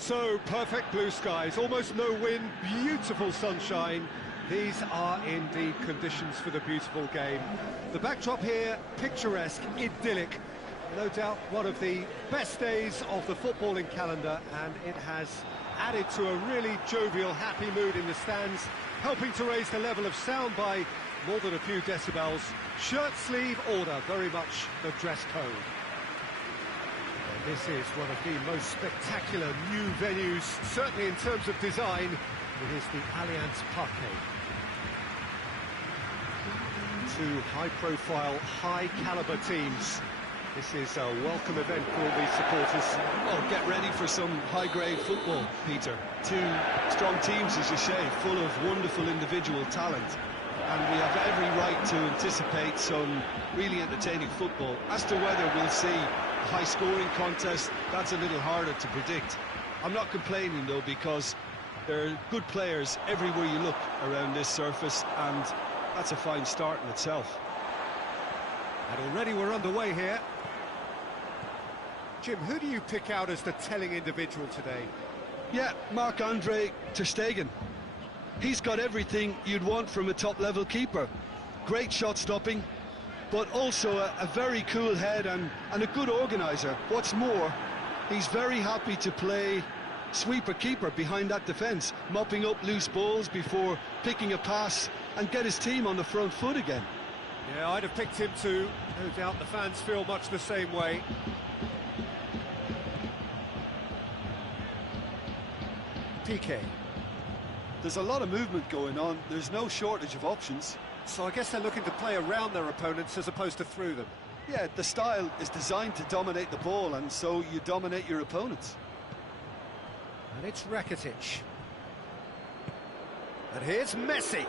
So, perfect blue skies, almost no wind, beautiful sunshine. These are indeed conditions for the beautiful game. The backdrop here, picturesque, idyllic. No doubt one of the best days of the footballing calendar, and it has added to a really jovial, happy mood in the stands, helping to raise the level of sound by more than a few decibels. Shirt sleeve order, very much the dress code. This is one of the most spectacular new venues, certainly in terms of design. It is the Allianz Parque. Two high-profile, high-caliber teams. This is a welcome event for all these supporters. Well, get ready for some high-grade football, Peter. Two strong teams, as you say, full of wonderful individual talent. And we have every right to anticipate some really entertaining football. As to whether we'll see a high-scoring contest, that's a little harder to predict. I'm not complaining, though, because there are good players everywhere you look around this surface, and that's a fine start in itself. And already we're underway here. Jim, who do you pick out as the telling individual today? Yeah, Marc-Andre ter Stegen. He's got everything you'd want from a top-level keeper. Great shot-stopping, but also a very cool head and a good organiser. What's more, he's very happy to play sweeper-keeper behind that defence, mopping up loose balls before picking a pass and get his team on the front foot again. Yeah, I'd have picked him too. No doubt the fans feel much the same way. Piqué. There's a lot of movement going on. There's no shortage of options. So I guess they're looking to play around their opponents as opposed to through them. Yeah, the style is designed to dominate the ball, and so you dominate your opponents. And it's Rakitic. And here's Messi.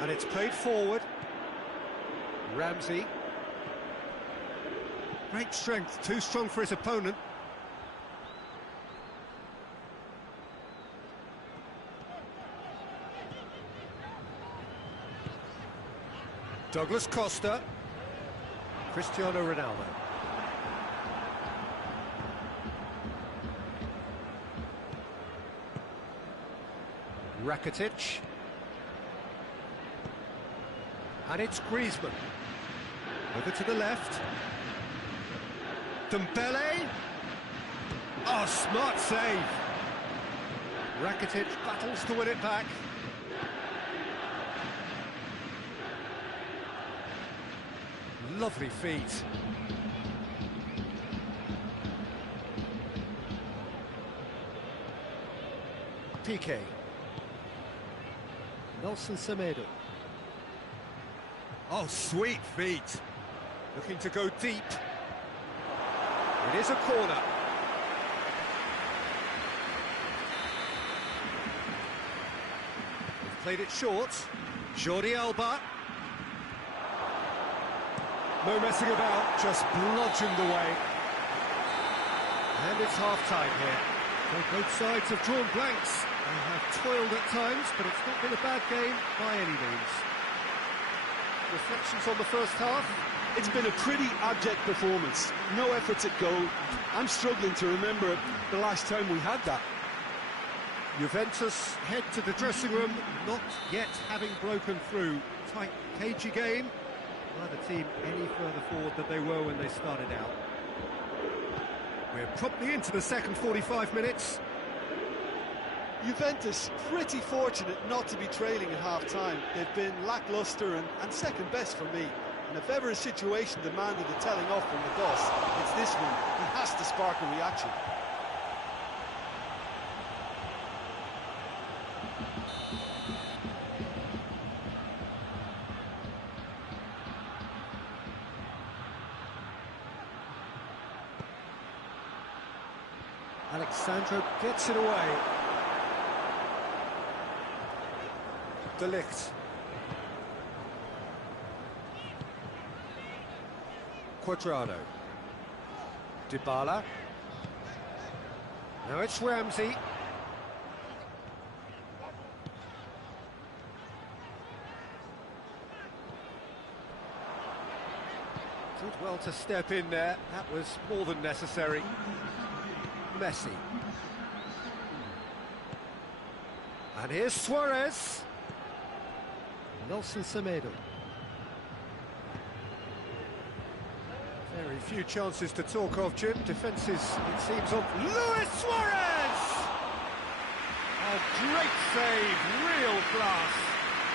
And it's played forward. Ramsey. Great strength, too strong for his opponent. Douglas Costa. Cristiano Ronaldo. Rakitic. And it's Griezmann. Over to the left. Dembele. Oh, smart save. Rakitic battles to win it back. Lovely feet. Piqué. Nelson Semedo. Oh, sweet feet. Looking to go deep. It is a corner. They've played it short. Jordi Alba. No messing about, just bludgeoned away. And it's half-time here. So both sides have drawn blanks. They have toiled at times, but it's not been a bad game by any means. Reflections on the first half? It's been a pretty abject performance. No efforts at goal. I'm struggling to remember the last time we had that. Juventus head to the dressing room, not yet having broken through. Tight, cagey game. Neither team any further forward than they were when they started out. We're promptly into the second 45 minutes. Juventus pretty fortunate not to be trailing at half-time. They've been lacklustre and second best for me. And if ever a situation demanded a telling off from the boss, it's this one. He has to spark a reaction. Alexandro gets it away. De Ligt. Cuadrado. Dybala. Now it's Did well to step in there. That was more than necessary. Messi. And here's Suarez. Nelson Semedo. Very few chances to talk of, Jim. Defences, it seems, of Luis Suarez! A great save, real class.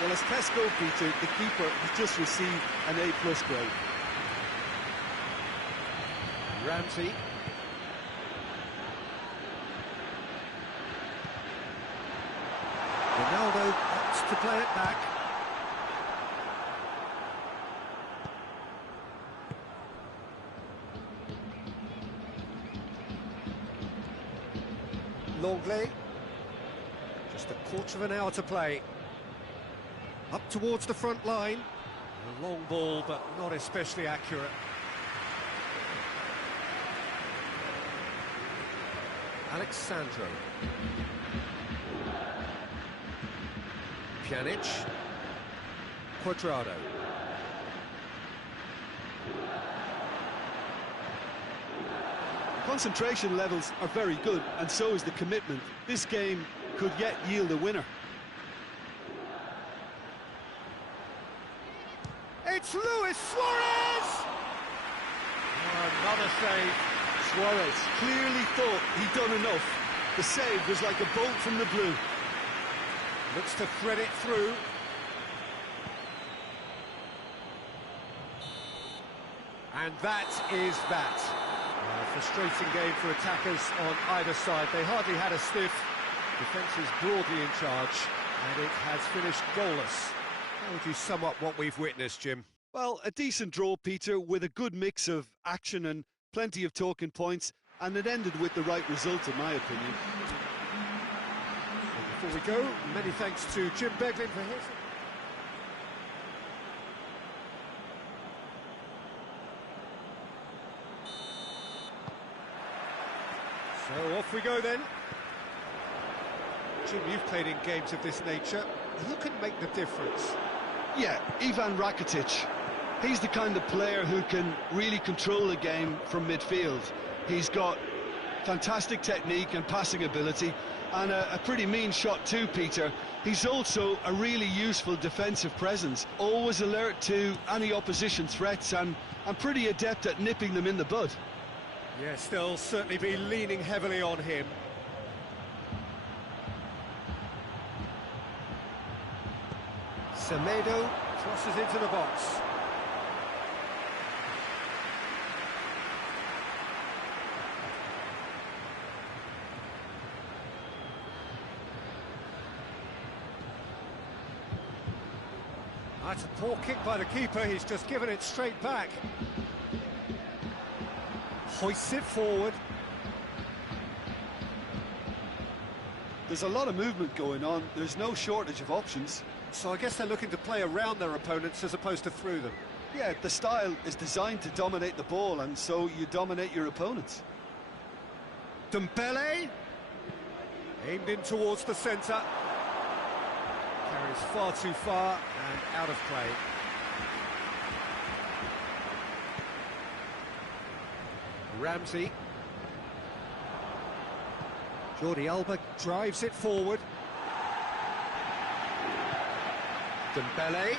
Well, as Tesco, Peter, the keeper has just received an A+ grade. Ramsey. Ronaldo opts to play it back. Longley. Just a quarter of an hour to play. Up towards the front line. A long ball, but not especially accurate. Alexandro. Pjanic. Cuadrado. Concentration levels are very good, and so is the commitment. This game could yet yield a winner. It's Luis Suarez! Oh, another save. Suarez clearly thought he'd done enough. The save was like a bolt from the blue. Looks to thread it through. And that is that. A frustrating game for attackers on either side. They hardly had a sniff. Defence is broadly in charge, and it has finished goalless. How would you sum up what we've witnessed, Jim? Well, a decent draw, Peter, with a good mix of action and plenty of talking points, and it ended with the right result, in my opinion. Before we go, many thanks to Jim Beglin for his... So off we go then. Jim, you've played in games of this nature. Who can make the difference? Yeah, Ivan Rakitic. He's the kind of player who can really control a game from midfield. He's got fantastic technique and passing ability, and a pretty mean shot too, Peter. He's also a really useful defensive presence, always alert to any opposition threats, and pretty adept at nipping them in the bud. Yes, they'll certainly be leaning heavily on him. Semedo crosses into the box. That's a poor kick by the keeper, he's just given it straight back. Hoists it forward. There's a lot of movement going on, there's no shortage of options. So I guess they're looking to play around their opponents as opposed to through them. Yeah, the style is designed to dominate the ball, and so you dominate your opponents. Dembele, aimed in towards the centre. Carries far too far and out of play. Ramsey. Jordi Alba drives it forward. Dembele.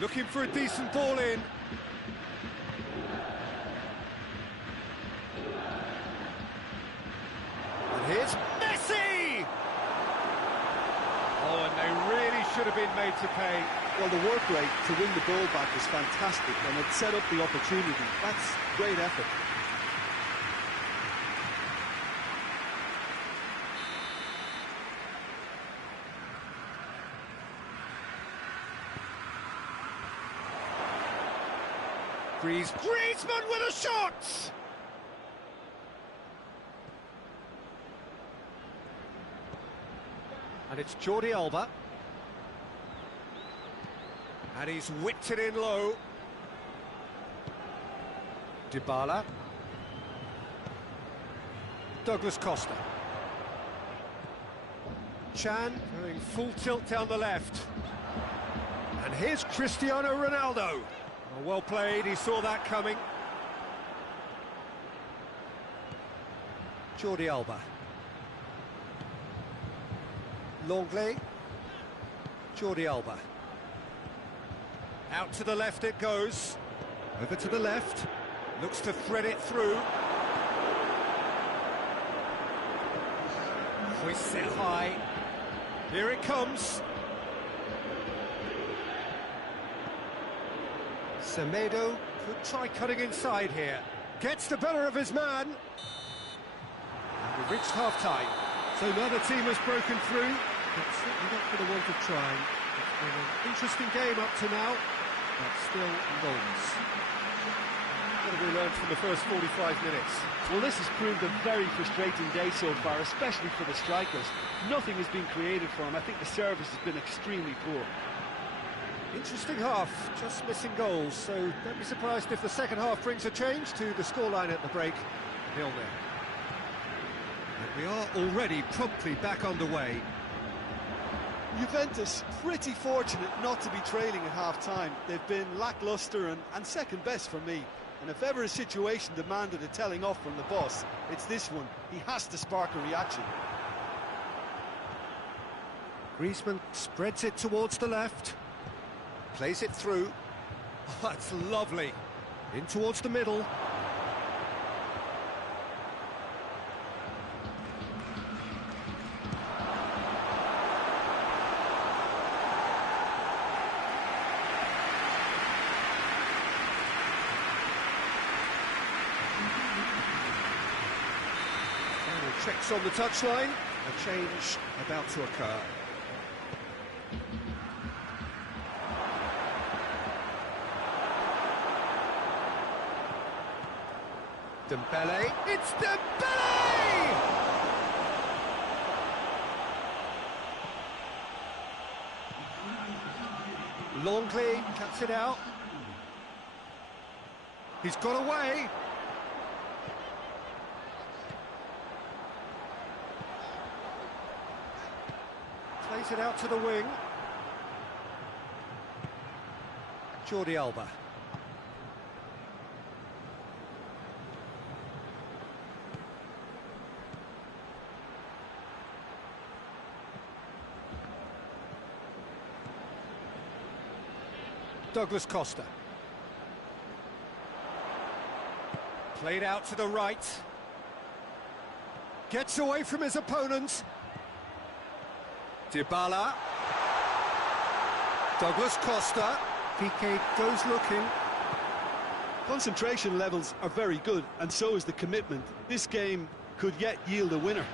Looking for a decent ball in. And here's Messi! Oh, and they really should have been made to pay. Well, the work rate to win the ball back was fantastic, and it set up the opportunity. That's great effort. Griezmann with a shot! And it's Jordi Alba. And he's whipped it in low. Dybala. Douglas Costa. Chan going full tilt down the left. here's Cristiano Ronaldo. Well played, he saw that coming. Jordi Alba. Longley. Jordi Alba. Out to the left it goes. Over to the left. Looks to thread it through. Hoists it high. Here it comes. Semedo could try cutting inside here. Gets the better of his man. And we've reached half-time. So now the team has broken through. But certainly not for the want of trying. It's been an interesting game up to now, but still goals. What have we learned from the first 45 minutes? Well, this has proved a very frustrating day so far, especially for the strikers. Nothing has been created for them. I think the service has been extremely poor. Interesting half, just missing goals, so don't be surprised if the second half brings a change to the scoreline at the break, 0-0. And we are already promptly back underway. Juventus pretty fortunate not to be trailing at half-time. They've been lacklustre and second best for me. And if ever a situation demanded a telling off from the boss, it's this one. He has to spark a reaction. Griezmann spreads it towards the left. Plays it through. Oh, that's lovely. In towards the middle. Final checks on the touchline. A change about to occur. Dembele, it's Dembele! Longley cuts it out. He's got away. Plays it out to the wing. Jordi Alba. Douglas Costa. Played out to the right. Gets away from his opponent. Dybala. Douglas Costa. Piqué goes looking. Concentration levels are very good, and so is the commitment. This game could yet yield a winner.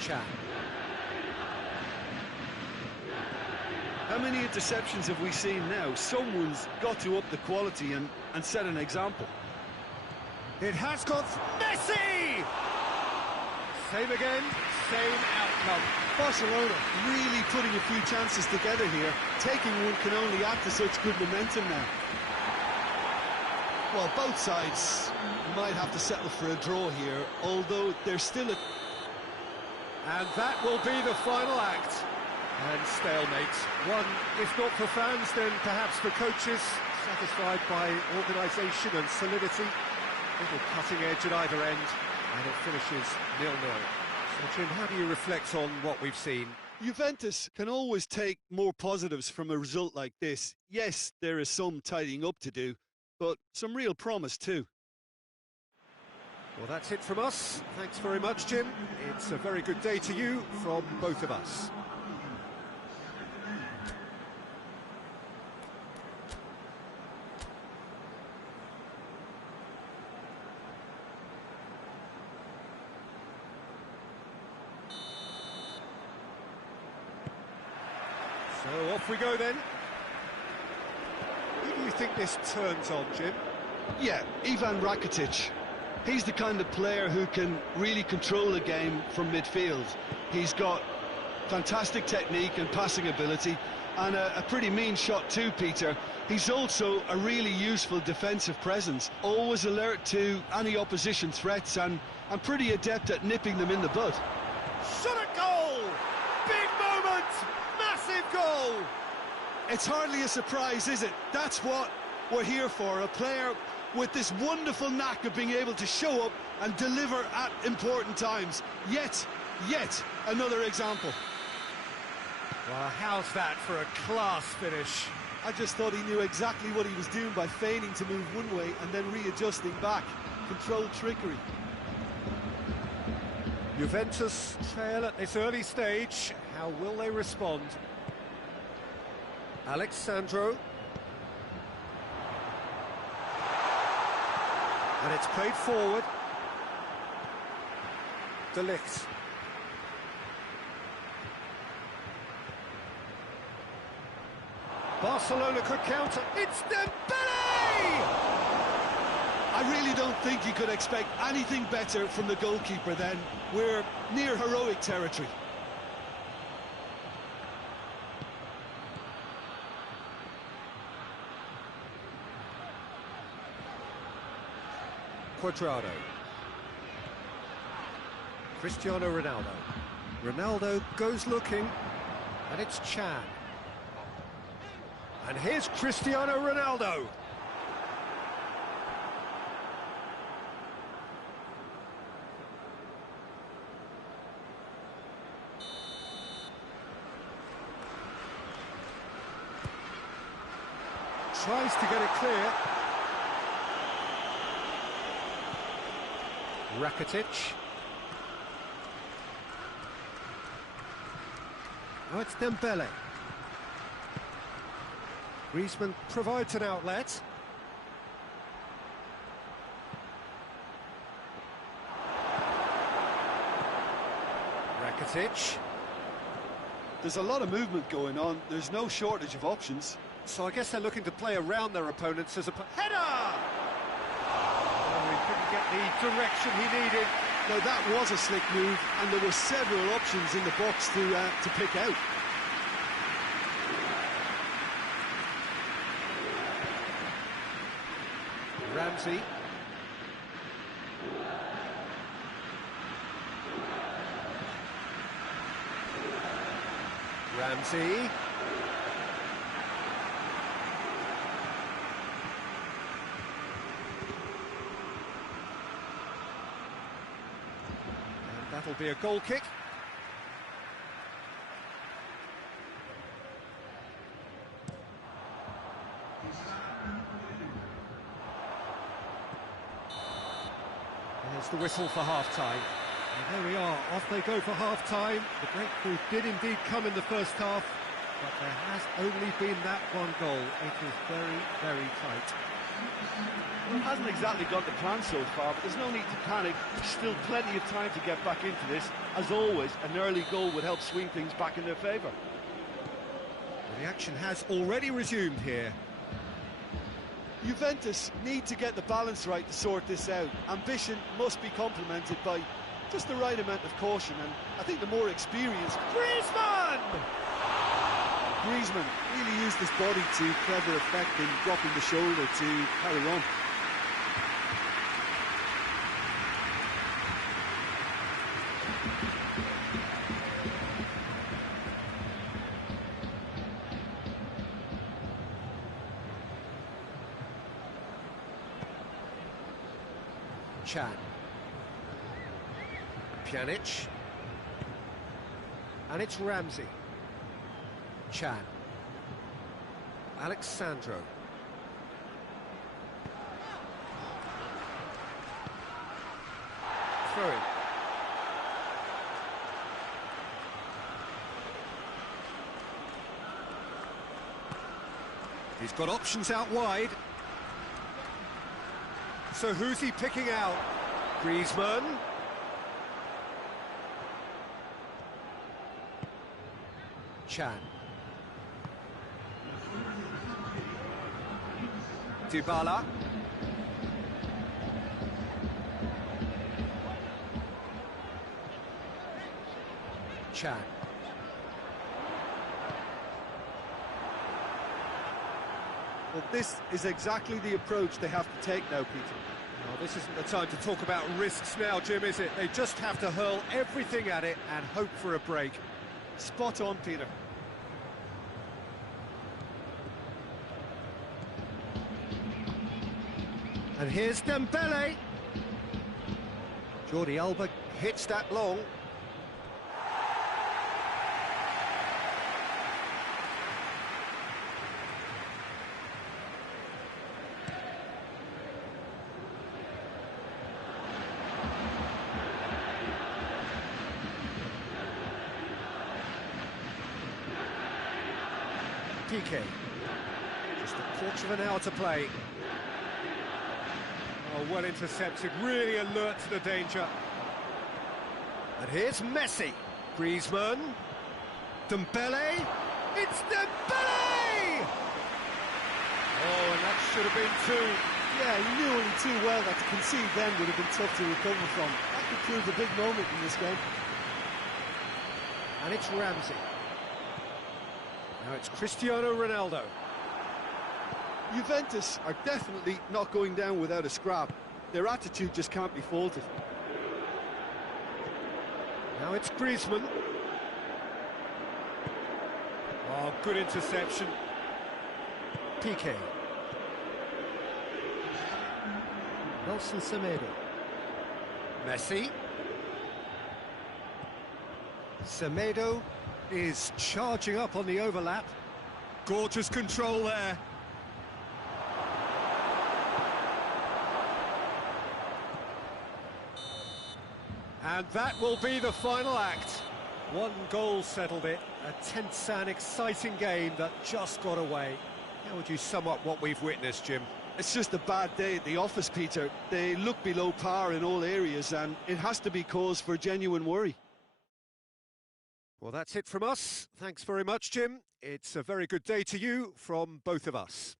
Chan. How many interceptions have we seen now? Someone's got to up the quality and set an example. It has got Messi! Same again, same outcome. Barcelona really putting a few chances together here. Taking one can only add to such good momentum now. Well, both sides might have to settle for a draw here, although there's still a... And that will be the final act. And stalemate. One, if not for fans, then perhaps for coaches, satisfied by organisation and solidity. Little cutting edge at either end, and it finishes 0-0. So, Jim, how do you reflect on what we've seen? Juventus can always take more positives from a result like this. Yes, there is some tidying up to do, but some real promise too. Well, that's it from us. Thanks very much, Jim. It's a very good day to you from both of us. So off we go then. Who do you think this turns on, Jim? Yeah, Ivan Rakitic. He's the kind of player who can really control a game from midfield. He's got fantastic technique and passing ability, And a pretty mean shot too, Peter. He's also a really useful defensive presence, always alert to any opposition threats and pretty adept at nipping them in the bud. Shot at goal! Big moment! Massive goal! It's hardly a surprise, is it? That's what we're here for, a player with this wonderful knack of being able to show up and deliver at important times. Yet another example. Well, how's that for a class finish? I just thought he knew exactly what he was doing by feigning to move one way and then readjusting back. Controlled trickery. Juventus trail at this early stage. How will they respond? Alex Sandro. And it's played forward. De Ligt. Barcelona could counter. It's Dembele! I really don't think you could expect anything better from the goalkeeper then. We're near heroic territory. Cuadrado. Cristiano Ronaldo. Ronaldo goes looking, and it's Chan. And here's Cristiano Ronaldo. Tries to get it clear. Rakitic. Oh, it's Dembele. Griezmann provides an outlet. Rakitic. There's a lot of movement going on. There's no shortage of options. So I guess they're looking to play around their opponents as a... Header! Oh, he couldn't get the direction he needed. Now that was a slick move, and there were several options in the box to pick out. Ramsey. Ramsey. And that'll be a goal kick. There's the whistle for half-time. And there we are, off they go for half-time. The breakthrough did indeed come in the first half, but there has only been that one goal. It is very, very tight. Well, it hasn't exactly got the plan so far, but there's no need to panic. There's still plenty of time to get back into this. As always, an early goal would help swing things back in their favour. Well, the action has already resumed here. Juventus need to get the balance right to sort this out. Ambition must be complemented by just the right amount of caution, and I think the more experienced... Griezmann! Griezmann really used his body to clever effect in dropping the shoulder to carry on. Chan. Pjanic. And it's Ramsey. Chan. Alex Sandro. Throw in. He's got options out wide. So who's he picking out? Griezmann. Chan. Dybala. Chan. Well, this is exactly the approach they have to take now, Peter. Well, this isn't the time to talk about risks now, Jim, is it? They just have to hurl everything at it and hope for a break. Spot on, Peter. And here's Dembele. Jordi Alba hits that long. Piqué. Just a quarter of an hour to play. Oh, well intercepted, really alert to the danger. And here's Messi. Griezmann. Dembele. It's Dembele! Oh, and that should have been two. Yeah, he knew only too well that to concede then would have been tough to recover from. That could prove a big moment in this game. And it's Ramsey. Now it's Cristiano Ronaldo. Juventus are definitely not going down without a scrap. Their attitude just can't be faulted. Now it's Griezmann. Oh, good interception. Piqué. Nelson Semedo. Messi. Semedo is charging up on the overlap. Gorgeous control there. And that will be the final act. One goal settled it. A tense and exciting game that just got away. How would you sum up what we've witnessed, Jim? It's just a bad day at the office, Peter. They look below par in all areas, and it has to be cause for genuine worry. Well, that's it from us. Thanks very much, Jim. It's a very good day to you from both of us.